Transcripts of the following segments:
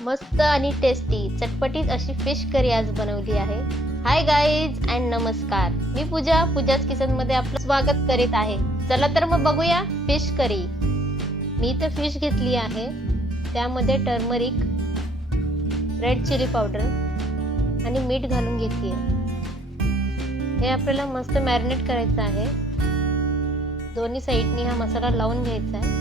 मस्त आणि टेस्टी चटपटीत अशी फिश करी आज बनवली आहे। हाय गाईज अँड नमस्कार, मी पूजाच किचन मध्ये आपलं स्वागत करीत आहे। चला तर मग बघूया फिश करी। मी तर फिश घेतली आहे, त्यामध्ये टर्मरिक, रेड चिली पावडर आणि मीठ घालून घेतली आहे। हे आपल्याला मस्त मॅरिनेट करायचं आहे। दोन्ही साइडनी हा मसाला लावून घ्यायचा आहे।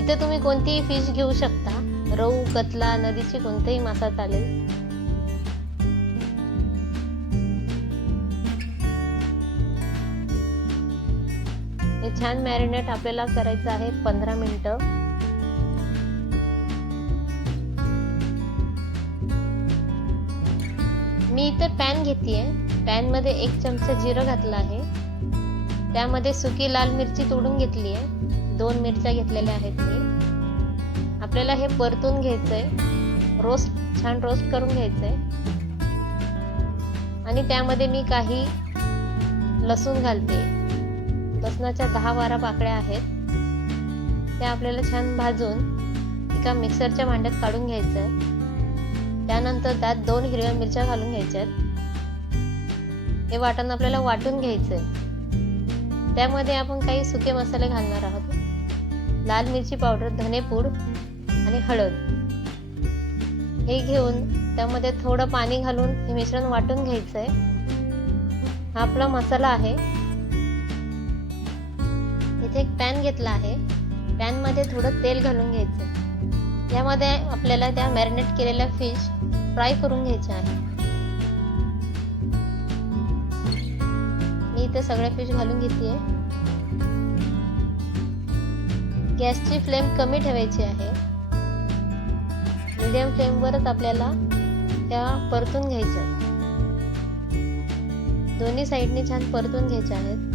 इथे तुम्ही कोणतीही फिश घेऊ शकता, रोहू, कतला, नदीची कोणतेही मासा चालेल। हे छान मॅरिनेट आपल्याला करायचं आहे 15 मिनिटं। मी इथे पॅन घेतलीये, पॅन मध्ये 1 चमचा जिरं घातलं आहे, त्यामध्ये सुकी लाल मिरची तोडून घेतली आहे, 2 मिरच्या घेतलेल्या आहेत मी। आपल्याला हे परतून घ्यायचंय, छान रोस्ट करून घ्यायचंय आणि त्यामध्ये मी काही लसूण घालते। लसणाच्या 10-12 पाकळ्या आहेत, त्या आपल्याला छान भाजून एका मिक्सरच्या भांड्यात काढून घ्यायचंय। त्यानंतर त्यात 2 हिरव्या मिरच्या घालून घ्यायच्यात। हे वाटण आपल्याला वाटून घ्यायचंय। त्यामध्ये आपण काही सुके मसाले घालणार आहोत, लाल मिरची पावडर, धनेपूड आणि हळद। हे घेऊन त्यामध्ये थोडं पाणी घालून हे मिश्रण वाटून घ्यायचंय। हा आपला मसाला आहे। इथे एक पॅन घेतला आहे, पॅन मध्ये थोडं तेल घालून घ्यायचंय। यामध्ये आपल्याला त्या मॅरिनेट केलेल्या फिश फ्राय करून घ्यायच्या आहे। मी इथे सगळ्या फिश घालून घेतलीये। गॅसची फ्लेम कमी ठेवायची आहे, मीडियम फ्लेम वरच आपल्याला त्या परतून घ्यायच्या। दोन्ही साइडनी छान परतून घ्यायच्या आहेत।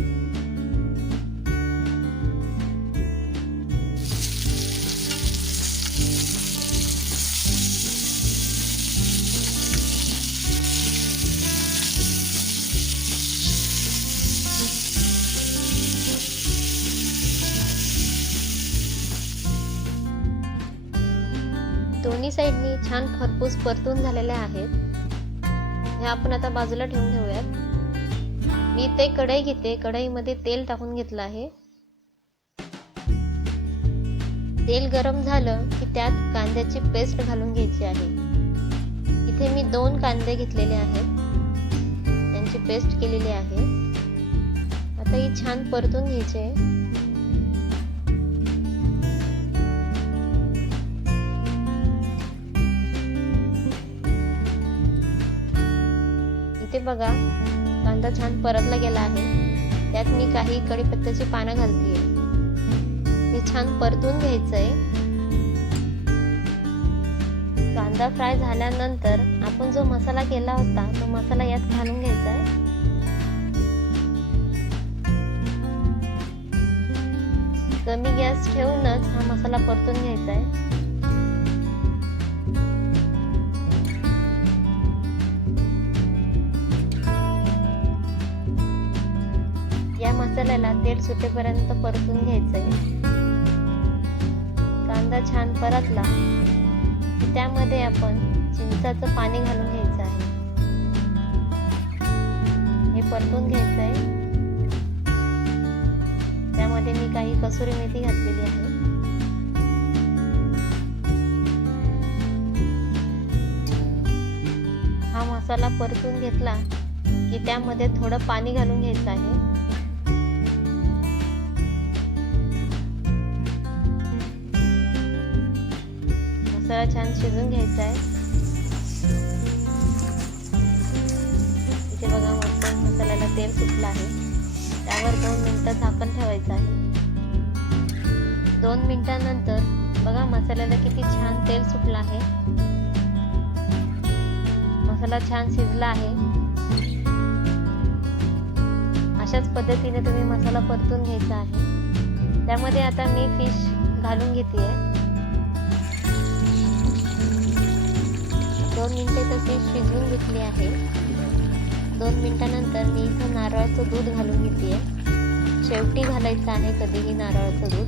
दोन्ही साइडनी छान खरपूस परतून झालेले आहेत। हे आपण आता बाजूला ठेवून घेऊयात। मी इथे कढई घेते, कढईमध्ये तेल टाकून घेतलं आहे। तेल गरम झालं की त्यात कांद्याची पेस्ट घालून घ्यायची आहे। इथे मी 2 कांदे घेतलेले आहेत, त्यांची पेस्ट केलेली आहे। आता ही छान परतून घ्यायची आहे। इथे बघा, कांदा छान परतला गेला आहे, त्यात मी काही कढीपत्त्याची पानं घालतेय। हे छान परतून घ्यायचंय। कांदा फ्राय झाल्यानंतर आपण जो मसाला केला होता तो मसाला यात घालून घ्यायचा आहे। कमी गॅस ठेवूनच हा मसाला परतून घ्यायचा आहे। या मसाल्याला तेल सुटेपर्यंत परतून घ्यायचंय। कांदा छान परतला की त्यामध्ये आपण चिंचाचं पाणी घालून घ्यायचं आहे। हे परतून घ्यायचंय। त्यामध्ये मी काही कसुरी मेथी घातलेली आहे। हा मसाला परतून घेतला की त्यामध्ये थोडं पाणी घालून घ्यायचं आहे। मसाला छान शिजून घ्यायचा आहे। इथे बघा, मस्त मसाल्याला तेल सुटलं आहे। त्यावर 2 मिनिटं झाकण ठेवायचं आहे। 2 मिनिटांनंतर बघा, मसाल्याला किती छान तेल सुटलं आहे। मसाला छान शिजला आहे। अशाच पद्धतीने तुम्ही मसाला परतून घ्यायचा आहे। त्यामध्ये आता मी फिश घालून घेतेय। 2 मिनिटे तशी शिजवून घेतली आहे। 2 मिनिटांनंतर मी इथे नारळाचं दूध घालून घेतेय। शेवटी घालायचं आहे कधीही नारळाचं दूध।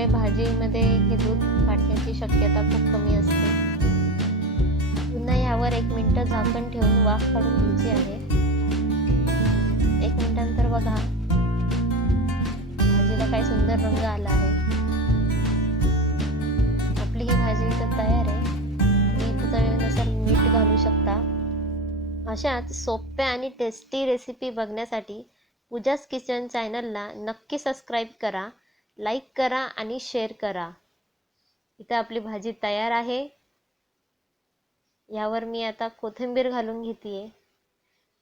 त्यामुळे भाजीमध्ये हे दूध फाटण्याची शक्यता खूप कमी असते. पुन्हा यावर 1 मिनिट झाकण ठेवून वाफ काढून घ्यायची आहे. 1 मिनिटानंतर बघा भाजीला काय सुंदर रंग आला आहे. आपली ही भाजी तर तयार आहे. तुम्ही चवीनुसार मीठ घालू शकता. अशाच सोप्या आणि टेस्टी रेसिपी बघण्यासाठी पूजाच किचन चॅनलला नक्की सबस्क्राईब करा, लाईक करा आणि शेअर करा. इथं आपली भाजी तयार आहे. यावर मी आता कोथिंबीर घालून घेते.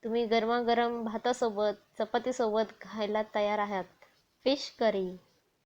तुम्ही गरमागरम भातासोबत चपातीसोबत खायला तयार आहात. Fish curry.